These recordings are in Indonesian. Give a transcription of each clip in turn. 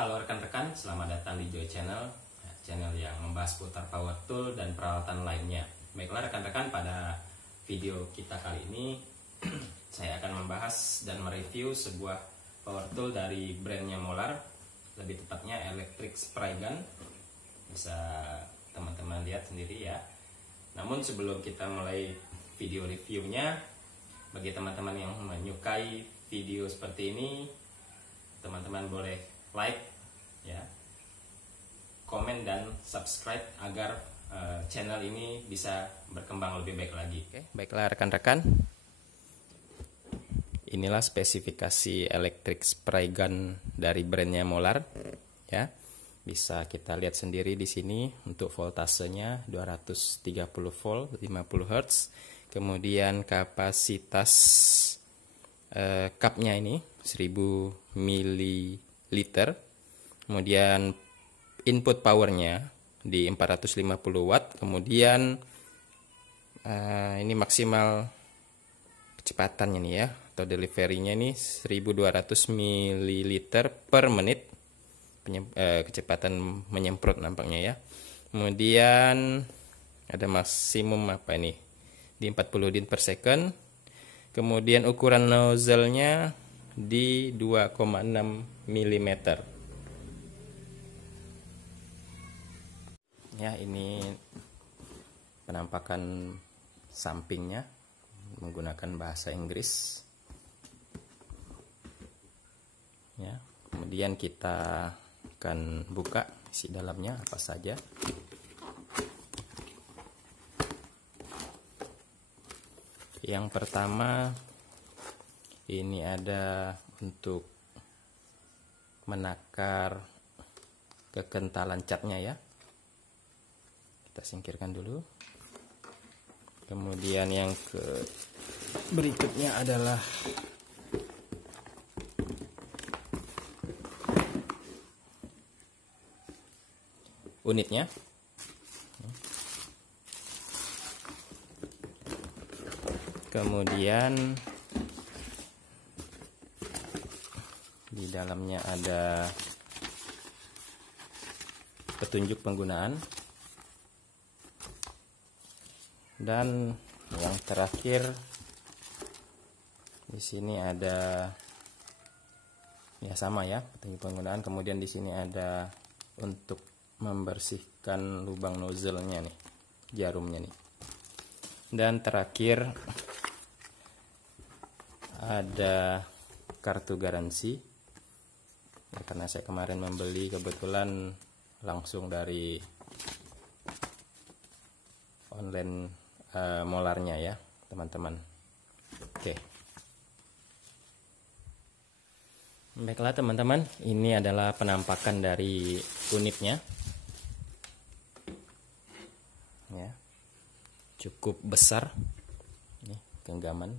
Halo rekan-rekan, selamat datang di Joy Channel, channel yang membahas putar power tool dan peralatan lainnya. Baiklah rekan-rekan, pada video kita kali ini saya akan membahas dan mereview sebuah power tool dari brandnya Molar, lebih tepatnya Electric Spray Gun. Bisa teman-teman lihat sendiri ya. Namun sebelum kita mulai video reviewnya, bagi teman-teman yang menyukai video seperti ini, teman-teman boleh like ya, komen dan subscribe agar channel ini bisa berkembang lebih baik lagi. Oke, baiklah rekan-rekan, inilah spesifikasi electric spray gun dari brandnya Molar ya. Bisa kita lihat sendiri di sini untuk voltasenya 230 volt 50 Hz. Kemudian kapasitas cupnya ini 1000 ml. Kemudian input powernya di 450 watt. Kemudian ini maksimal kecepatannya nih ya, atau deliverynya ini 1200 ml per menit. Kecepatan menyemprot nampaknya ya. Kemudian ada maksimum apa ini di 40 din per second. Kemudian ukuran nozzle-nya di 2,6 mm. Ya, ini penampakan sampingnya menggunakan bahasa Inggris. Ya, kemudian kita akan buka isi dalamnya apa saja. Yang pertama ini ada untuk menakar kekentalan catnya ya. Kita singkirkan dulu. Kemudian yang berikutnya adalah unitnya. Kemudian di dalamnya ada petunjuk penggunaan. Dan yang terakhir di sini ada ya sama ya, petunjuk penggunaan. Kemudian di sini ada untuk membersihkan lubang nozzle-nya nih, jarumnya nih. Dan terakhir ada kartu garansi. Ya, karena saya kemarin membeli kebetulan langsung dari online Molarnya ya teman-teman. Oke. Baiklah teman-teman, ini adalah penampakan dari unitnya. Ya, cukup besar. Ini genggaman.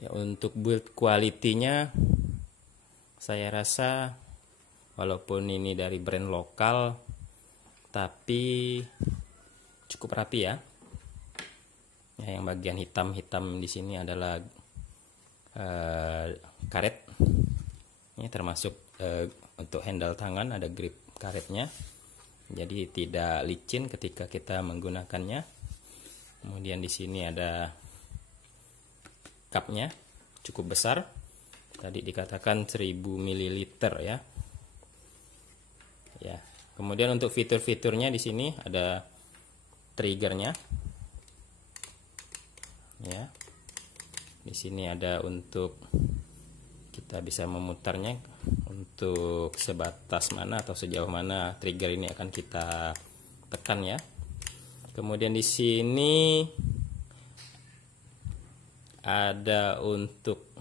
Ya, untuk build quality-nya saya rasa walaupun ini dari brand lokal, tapi cukup rapi ya. Ya, yang bagian hitam-hitam di sini adalah karet. Ini termasuk untuk handle tangan, ada grip karetnya. Jadi tidak licin ketika kita menggunakannya. Kemudian di sini ada cupnya, cukup besar. Tadi dikatakan 1000 ml ya. Ya. Kemudian untuk fitur-fiturnya di sini ada triggernya. Ya. Di sini ada untuk kita bisa memutarnya untuk sebatas mana atau sejauh mana trigger ini akan kita tekan ya. Kemudian di sini ada untuk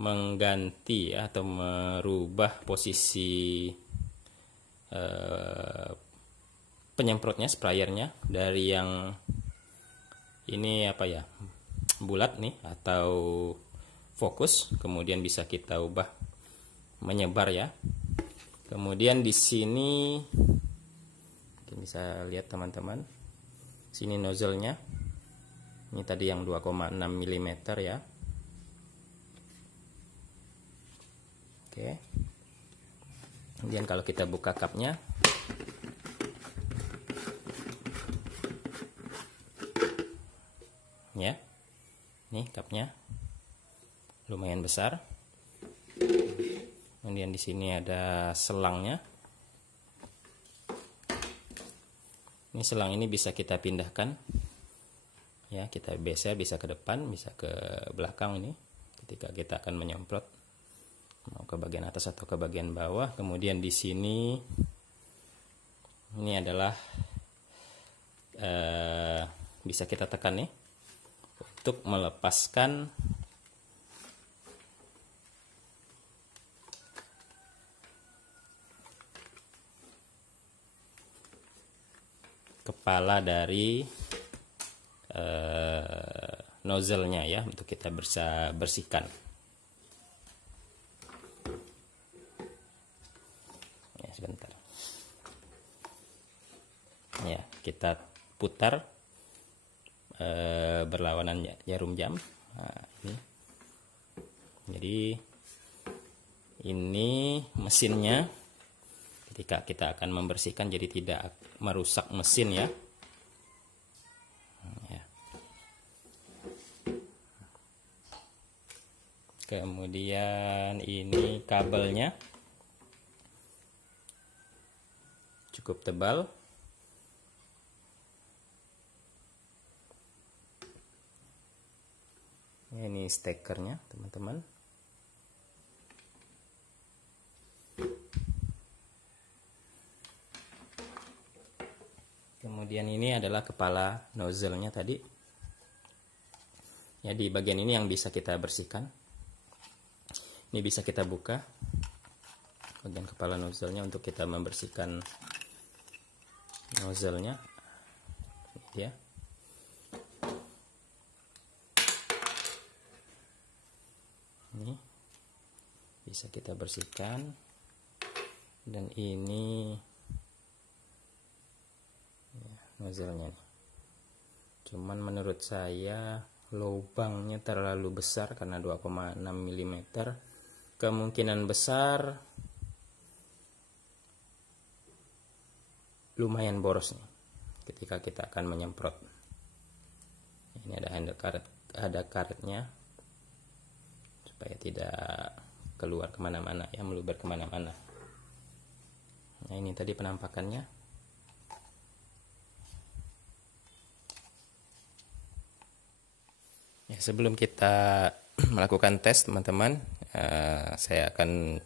mengganti atau merubah posisi penyemprotnya, sprayernya, dari yang ini apa ya, bulat nih atau fokus, kemudian bisa kita ubah menyebar ya. Kemudian di sini mungkin bisa lihat teman-teman, sini nozzle-nya ini tadi yang 2,6 mm ya. Oke. Kemudian kalau kita buka cupnya, ya, nih cupnya lumayan besar. Kemudian di sini ada selangnya. Ini selang ini bisa kita pindahkan, ya, kita bisa ke depan, bisa ke belakang ini ketika kita akan menyemprot, mau ke bagian atas atau ke bagian bawah. Kemudian di sini ini adalah bisa kita tekan nih untuk melepaskan kepala dari nozzle-nya, ya, untuk kita bersihkan. Ya, sebentar. Ya, kita putar berlawanan jarum jam. Nah, ini. Jadi ini mesinnya. Ketika kita akan membersihkan, jadi tidak merusak mesin, ya. Kemudian ini kabelnya cukup tebal. Ini stekernya, teman-teman. Kemudian ini adalah kepala nozzle-nya tadi. Ya, di bagian ini yang bisa kita bersihkan. Ini bisa kita buka bagian kepala nozzle-nya untuk kita membersihkan nozzle-nya. Ya. Ini bisa kita bersihkan. Dan ini nozzle-nya nih. Cuman menurut saya lubangnya terlalu besar karena 2,6 mm. Kemungkinan besar lumayan boros nih ketika kita akan menyemprot. Ini ada handle karet, ada karetnya supaya tidak keluar kemana-mana, ya, meluber kemana-mana. Nah, ini tadi penampakannya. Ya, sebelum kita melakukan tes, teman-teman, saya akan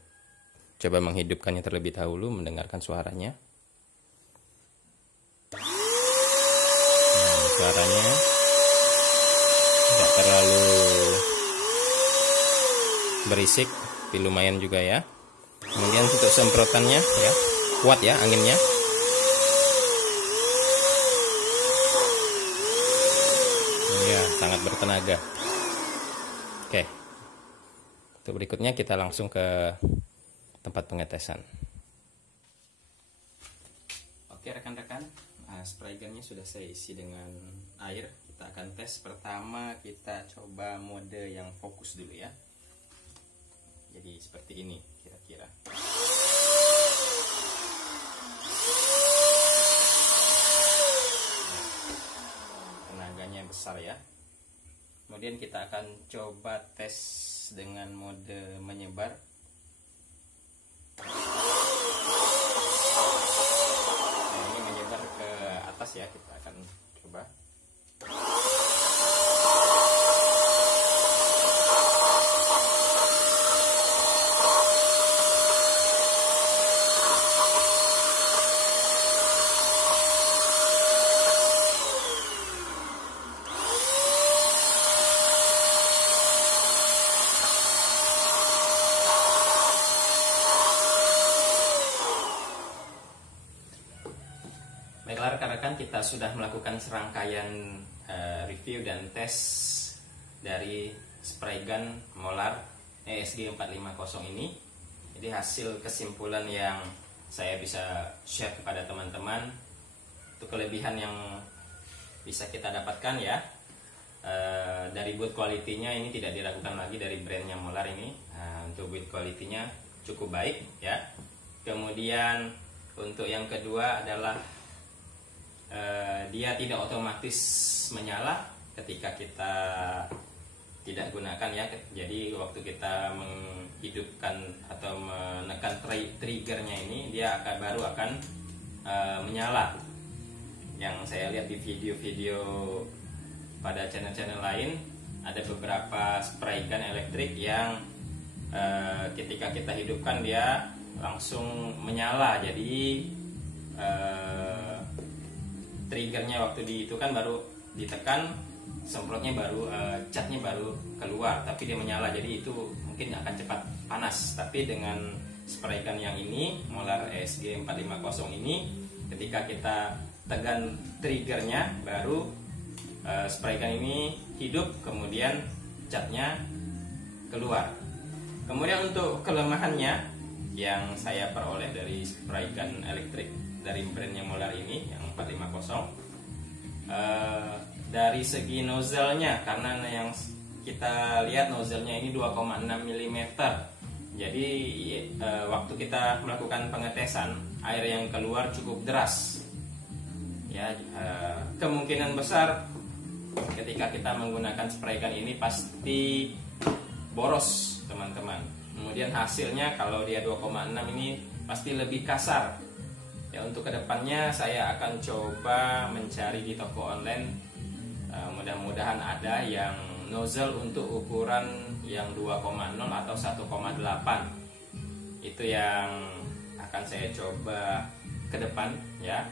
coba menghidupkannya terlebih dahulu, mendengarkan suaranya. Nah, suaranya tidak terlalu berisik, tapi lumayan juga, ya. Kemudian untuk semprotannya, ya, kuat, ya, anginnya. Ya, sangat bertenaga. Oke. Untuk berikutnya kita langsung ke tempat pengetesan. Oke, rekan-rekan, spray gunnya sudah saya isi dengan air. Kita akan tes. Pertama kita coba mode yang fokus dulu, ya. Jadi seperti ini kira-kira. Tenaganya besar, ya. Kemudian kita akan coba tes dengan mode menyebar. Nah, ini menyebar ke atas, ya. Kita akan coba. Baiklah rekan-rekan, kita sudah melakukan serangkaian review dan tes dari spray gun Molar ESG 450 ini. Jadi hasil kesimpulan yang saya bisa share kepada teman-teman, untuk kelebihan yang bisa kita dapatkan, ya, dari build quality-nya ini tidak diragukan lagi dari brandnya Molar ini. Untuk build quality-nya cukup baik ya. Kemudian untuk yang kedua adalah dia tidak otomatis menyala ketika kita tidak gunakan ya. Jadi waktu kita menghidupkan atau menekan triggernya ini, dia baru akan menyala. Yang saya lihat di video-video pada channel-channel lain, ada beberapa spray gun elektrik yang ketika kita hidupkan dia langsung menyala. Jadi triggernya waktu itu kan baru ditekan, semprotnya baru catnya baru keluar, tapi dia menyala. Jadi itu mungkin akan cepat panas. Tapi dengan spray gun yang ini, Molar ESG 450 ini, ketika kita tekan triggernya baru spray gun ini hidup, kemudian catnya keluar. Kemudian untuk kelemahannya yang saya peroleh dari spray gun elektrik dari brandnya Molar ini yang 450, dari segi nozzle-nya, karena yang kita lihat nozzle-nya ini 2,6 mm. Jadi waktu kita melakukan pengetesan, air yang keluar cukup deras ya. Kemungkinan besar ketika kita menggunakan spray gun ini pasti boros teman-teman. Kemudian hasilnya kalau dia 2,6 ini pasti lebih kasar ya. Untuk kedepannya saya akan coba mencari di toko online, mudah-mudahan ada yang nozzle untuk ukuran yang 2,0 atau 1,8. Itu yang akan saya coba ke depan ya.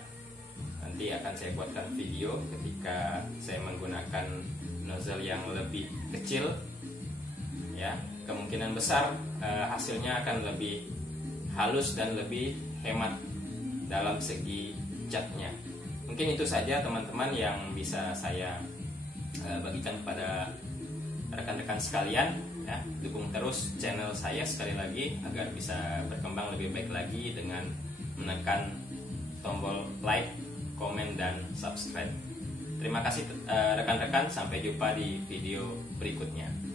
Nanti akan saya buatkan video ketika saya menggunakan nozzle yang lebih kecil ya. Kemungkinan besar hasilnya akan lebih halus dan lebih hemat dalam segi catnya. Mungkin itu saja teman-teman yang bisa saya bagikan kepada rekan-rekan sekalian ya. Dukung terus channel saya sekali lagi agar bisa berkembang lebih baik lagi dengan menekan tombol like, komen, dan subscribe. Terima kasih rekan-rekan, sampai jumpa di video berikutnya.